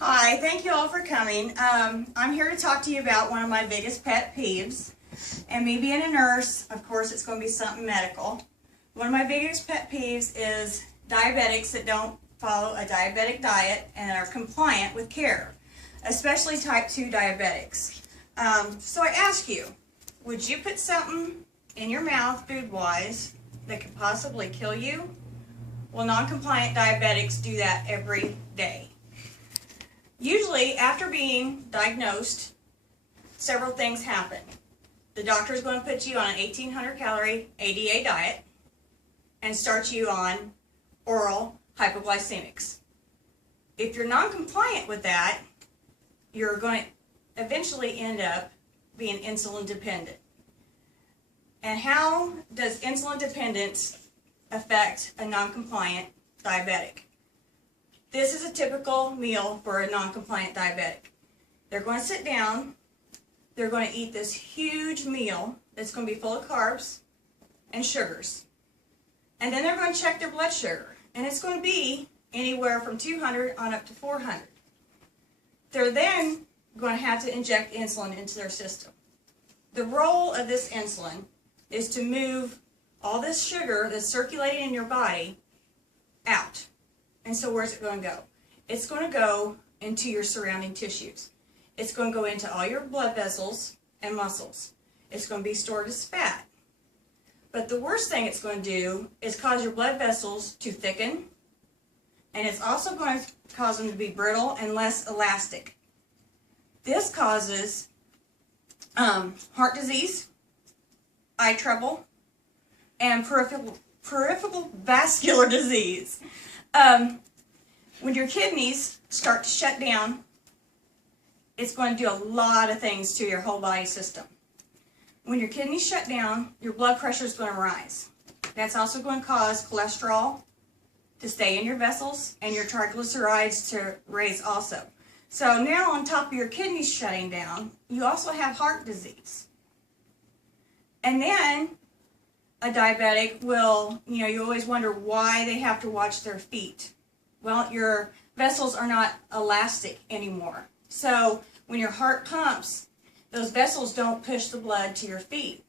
Hi, thank you all for coming. I'm here to talk to you about one of my biggest pet peeves. And me being a nurse, of course, it's going to be something medical. One of my biggest pet peeves is diabetics that don't follow a diabetic diet and are compliant with care, especially type 2 diabetics. So I ask you, would you put something in your mouth food-wise that could possibly kill you? Well, non-compliant diabetics do that every day. Usually, after being diagnosed, several things happen. The doctor is going to put you on an 1,800 calorie ADA diet and start you on oral hypoglycemics. If you're non-compliant with that, you're going to eventually end up being insulin dependent. And how does insulin dependence affect a non-compliant diabetic? This is a typical meal for a non-compliant diabetic. They're going to sit down, they're going to eat this huge meal that's going to be full of carbs and sugars. And then they're going to check their blood sugar, and it's going to be anywhere from 200 on up to 400. They're then going to have to inject insulin into their system. The role of this insulin is to move all this sugar that's circulating in your body out. And so where's it going to go? It's going to go into your surrounding tissues. It's going to go into all your blood vessels and muscles. It's going to be stored as fat. But the worst thing it's going to do is cause your blood vessels to thicken, and it's also going to cause them to be brittle and less elastic. This causes heart disease, eye trouble, and peripheral vascular disease. When your kidneys start to shut down, it's going to do a lot of things to your whole body system. When your kidneys shut down, your blood pressure is going to rise. That's also going to cause cholesterol to stay in your vessels and your triglycerides to raise also. So now on top of your kidneys shutting down, you also have heart disease. And then a diabetic will, you always wonder why they have to watch their feet. Well, your vessels are not elastic anymore. So when your heart pumps, those vessels don't push the blood to your feet.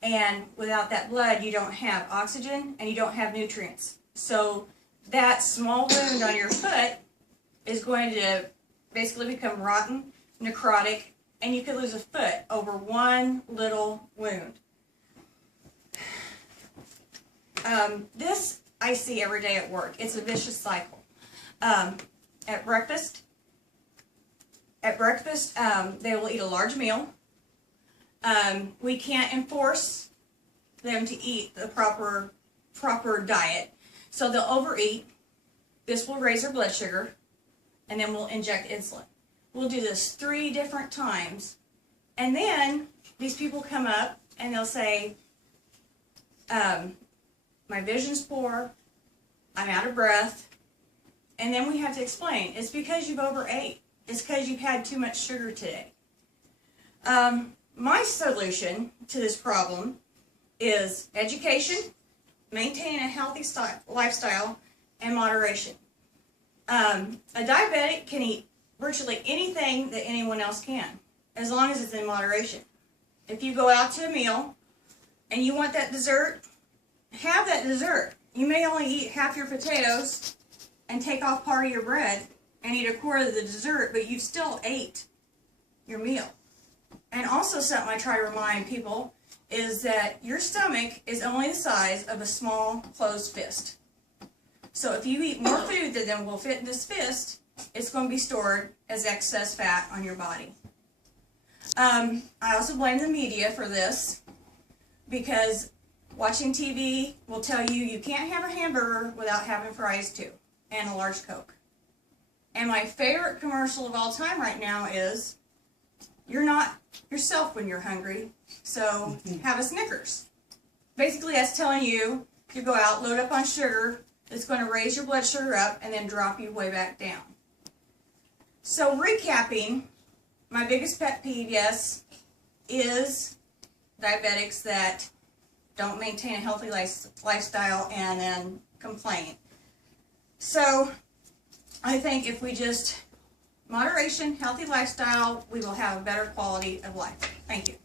And without that blood, you don't have oxygen and you don't have nutrients. So that small wound on your foot is going to basically become rotten, necrotic, and you could lose a foot over one little wound. This I see every day at work. It's a vicious cycle. At breakfast, they will eat a large meal. We can't enforce them to eat the proper diet, so they'll overeat. This will raise their blood sugar, and then we'll inject insulin. We'll do this 3 different times, and then these people come up and they'll say, my vision's poor, I'm out of breath, and then we have to explain, it's because you've overate. It's because you've had too much sugar today. My solution to this problem is education, maintaining a healthy lifestyle, and moderation. A diabetic can eat virtually anything that anyone else can, as long as it's in moderation. If you go out to a meal and you want that dessert, have that dessert. You may only eat half your potatoes and take off part of your bread and eat a quarter of the dessert, but you've still ate your meal. And also something I try to remind people is that your stomach is only the size of a small closed fist. So if you eat more food than will fit in this fist, it's going to be stored as excess fat on your body. I also blame the media for this, because watching TV will tell you you can't have a hamburger without having fries too, and a large Coke. And my favorite commercial of all time right now is, you're not yourself when you're hungry, so have a Snickers. Basically that's telling you to go out, load up on sugar, it's going to raise your blood sugar up and then drop you way back down. So recapping, my biggest pet peeve, yes, is diabetics that don't maintain a healthy lifestyle and then complain. So I think if we just moderation, healthy lifestyle, we will have a better quality of life. Thank you.